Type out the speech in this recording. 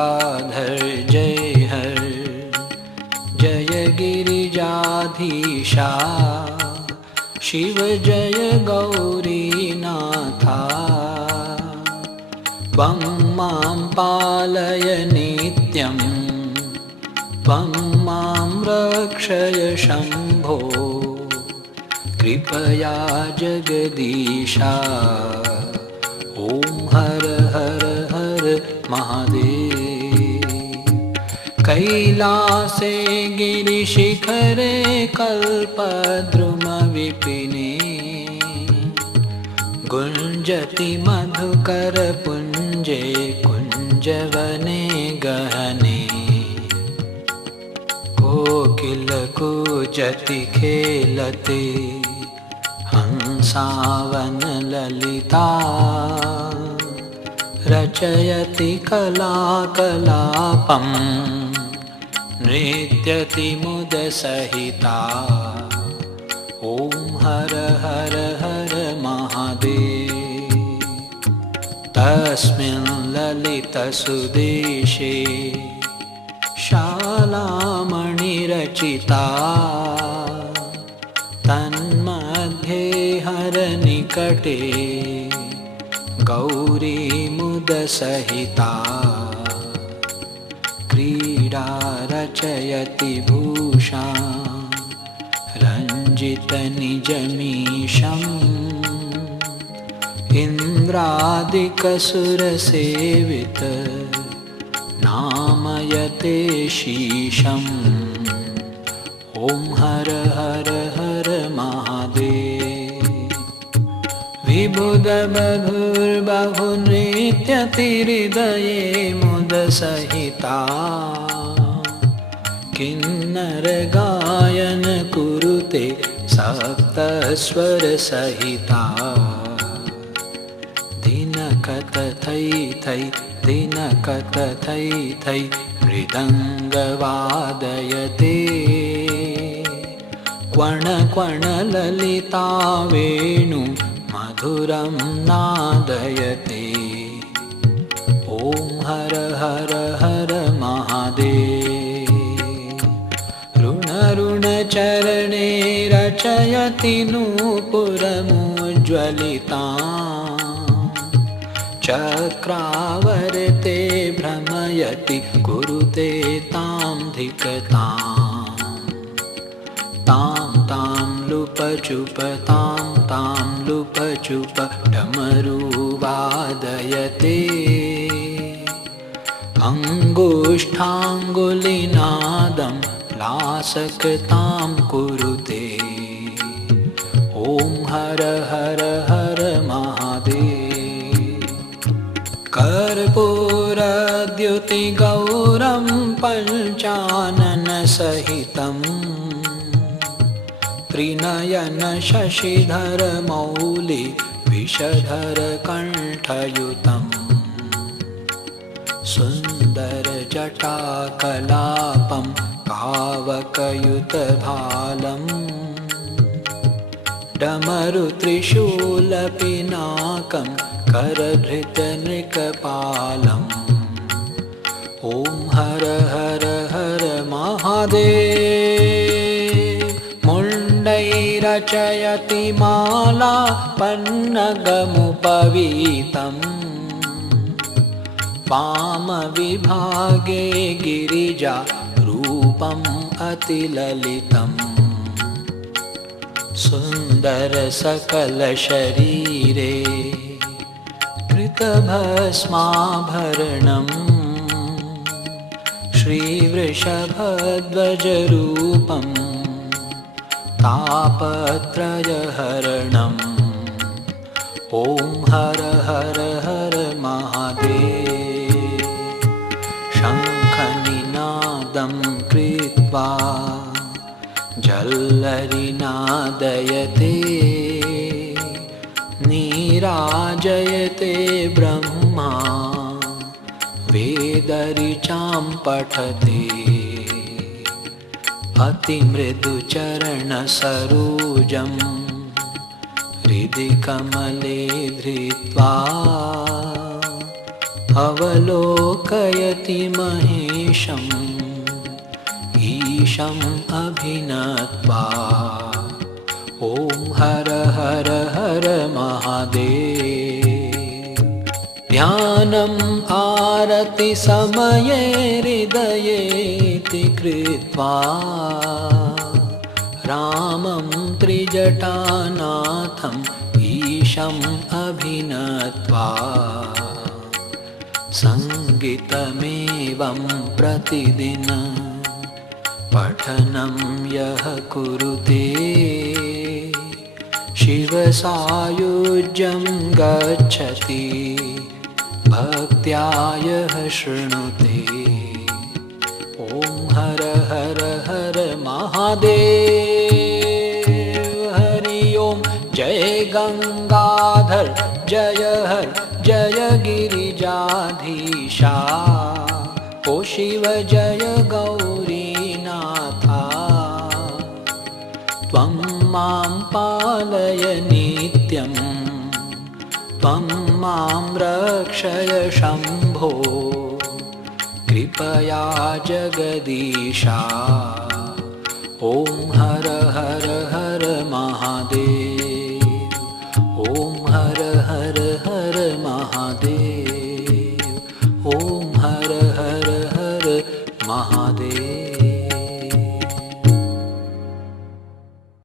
गंगाधर जय हर, जय गिरिजाधीशा शिव जय गौरीनाथा। त्वं मां पालय नित्यं, त्वं मां रक्षय शम्भो, कृपया जगदीशा। ॐ हर हर हर महादेव। कैलासे गिरिशिखरे कल्पद्रुमविपिने, गुञ्जति मधुकरपुञ्जे कुञ्जवने गहने। कोकिलकूजति खेलते हंसावनललिता, रचयति कलाकलापं नृत्यति मुदसहिता। ॐ हर हर हर महादेव। तस्मिन् ललितसुदेशे शालामणिरचिता, तन्मध्ये हरनिकटे गौरी मुदसहिता। क्रीडा रचयति भूषा रञ्जितनिजमीशम्, इन्द्रादिकसुरसेवित नामयते शीशम्। ॐ हर हर हर महादेव। विबुधमधुर्बहुनृत्यति हृदये मुदसहिता, किन्नरगायन कुरुते सप्तस्वरसहिता। दिनकतथै थै दिनकतथै थै मृदङ्गवादयते, क्वण क्वण ललिता वेणु मधुरं नादयते। ॐ हर हर हर महादेव। ऋणचरणे रचयति नूपुरमुज्ज्वलिता, चक्रावर्ते भ्रमयति कुरुते तां धिकताम्। तां तां लुपचुप तां लुपचुप डमरुवादयते, अङ्गुष्ठाङ्गुलिनादं लासकतां कुरुते। ॐ हर हर हर महादेव। कर्पूरद्युतिगौरं पञ्चाननसहितं, त्रिनयन शशिधर मौलि विषधर कण्ठयुतं। सुन्दर जटाकलापं पावकयुतभालं, डमरुत्रिशूलपिनाकं करधृतनृकपालम्। ॐ हर हर हर महादेव। मुण्डैरचयति माला पन्नगमुपवीतम्, वामविभागे गिरिजा रूपम् अतिललितम्। सुन्दर सकल शरीरे कृतभस्माभरणम्, श्रीवृषभध्वजरूपं तापत्रयहरणम्। ॐ हर हर हर महादेव। शङ्खनिनादं कृत्वा जल्लरिनादयते, नीराजयते ब्रह्मा वेदऋचां पठते। अतिमृदुचरणसरोजं हृदि कमले धृत्वा, अवलोकयति महेशम् ईशम् अभिनत्वा ॐ हर हर हर महादेव। ध्यानम् आरति समये हृदयेति कृत्वा रामं त्रिजटानाथम् ईशम् अभिनत्वा सङ्गीतमेवं प्रतिदिन पठनं यः कुरुते शिवसायुज्यं गच्छति भक्त्या यः शृणुते। ॐ हर हर हर महादेव। हरि ओम। जय गंगाधर जय हर जय गिरिजाधीशा। ओ शिव जय गौरीनाथा। त्वं मां पालय नित्यं त्वं मां रक्षय शम्भो कृपया जगदीशा। ॐ हर हर हर महादेव।